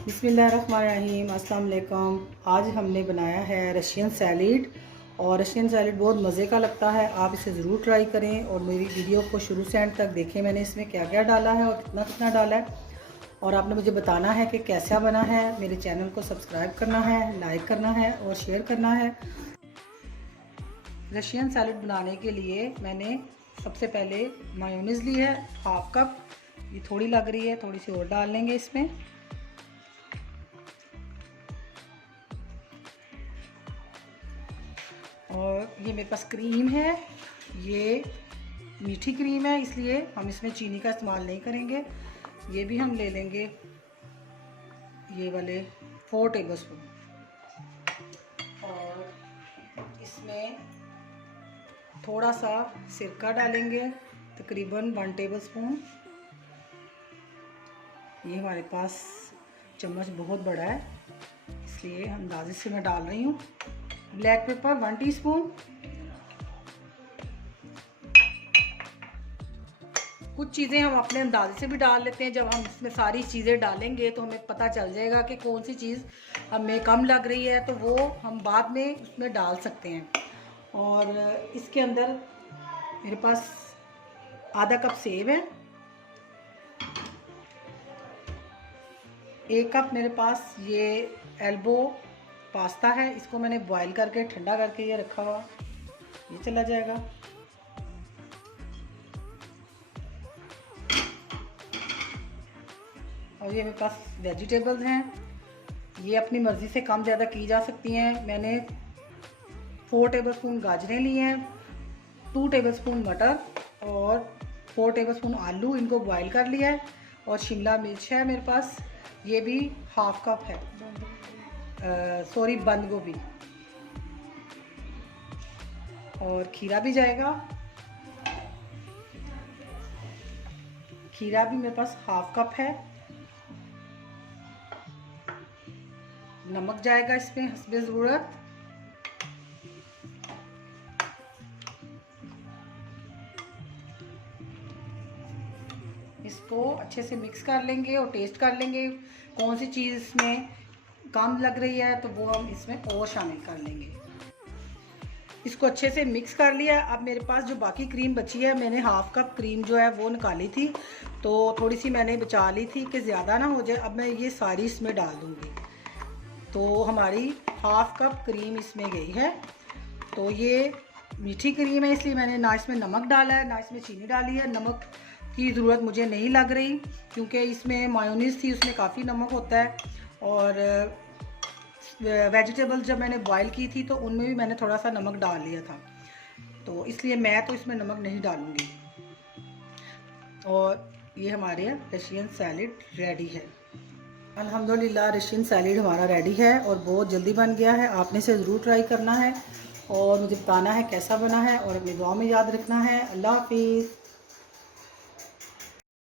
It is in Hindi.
बिस्मिल्लाहिर्रहमानिर्रहीम, अस्सलाम वालेकुम। आज हमने बनाया है रशियन सैलेड और रशियन सैलेड बहुत मज़े का लगता है। आप इसे ज़रूर ट्राई करें और मेरी वीडियो को शुरू से एंड तक देखें। मैंने इसमें क्या क्या डाला है और कितना कितना डाला है और आपने मुझे बताना है कि कैसा बना है। मेरे चैनल को सब्सक्राइब करना है, लाइक करना है और शेयर करना है। रशियन सैलेड बनाने के लिए मैंने सबसे पहले मायोनीज़ ली है हाफ़ कप। ये थोड़ी लग रही है, थोड़ी सी और डाल लेंगे इसमें। और ये मेरे पास क्रीम है, ये मीठी क्रीम है, इसलिए हम इसमें चीनी का इस्तेमाल नहीं करेंगे। ये भी हम ले लेंगे, ये वाले 4 टेबलस्पून। और इसमें थोड़ा सा सिरका डालेंगे, तकरीबन 1 टेबलस्पून। ये हमारे पास चम्मच बहुत बड़ा है, इसलिए अंदाजे से मैं डाल रही हूँ। Black pepper 1 teaspoon. कुछ चीज़ें हम अपने अंदाजे से भी डाल लेते हैं। जब हम इसमें सारी चीज़ें डालेंगे तो हमें पता चल जाएगा कि कौन सी चीज़ हमें कम लग रही है, तो वो हम बाद में उसमें डाल सकते हैं। और इसके अंदर मेरे पास आधा कप सेब है, 1 कप मेरे पास ये एल्बो पास्ता है। इसको मैंने बॉईल करके ठंडा करके ये रखा हुआ, ये चला जाएगा। और ये मेरे पास वेजिटेबल्स हैं, ये अपनी मर्ज़ी से कम ज़्यादा की जा सकती हैं। मैंने 4 टेबलस्पून गाजरें ली हैं, 2 टेबलस्पून मटर और 4 टेबलस्पून आलू, इनको बॉईल कर लिया है। और शिमला मिर्च है मेरे पास, ये भी हाफ़ कप है। सॉरी, बंद गोभी। और खीरा भी जाएगा, खीरा भी मेरे पास हाफ़ कप है। नमक जाएगा इसमें हस्बे ज़रूरत। इसको अच्छे से मिक्स कर लेंगे और टेस्ट कर लेंगे कौन सी चीज़ इसमें कम लग रही है, तो वो हम इसमें और शामिल कर लेंगे। इसको अच्छे से मिक्स कर लिया। अब मेरे पास जो बाकी क्रीम बची है, मैंने हाफ़ कप क्रीम जो है वो निकाली थी, तो थोड़ी सी मैंने बचा ली थी कि ज़्यादा ना हो जाए। अब मैं ये सारी इसमें डाल दूँगी। तो हमारी हाफ़ कप क्रीम इसमें गई है। तो ये मीठी क्रीम है, इसलिए मैंने ना इसमें नमक डाला है ना इसमें चीनी डाली है। नमक की ज़रूरत मुझे नहीं लग रही, क्योंकि इसमें मायोनीज़ थी, उसमें काफ़ी नमक होता है। और वेजिटेबल्स जब मैंने बॉईल की थी तो उनमें भी मैंने थोड़ा सा नमक डाल लिया था, तो इसलिए मैं तो इसमें नमक नहीं डालूँगी। और ये हमारे रशियन सैलेड रेडी है। अल्हम्दुलिल्लाह रशियन सैलेड हमारा रेडी है और बहुत जल्दी बन गया है। आपने इसे ज़रूर ट्राई करना है और मुझे बताना है कैसा बना है और अपनी दुआ में याद रखना है। अल्लाह हाफिज़।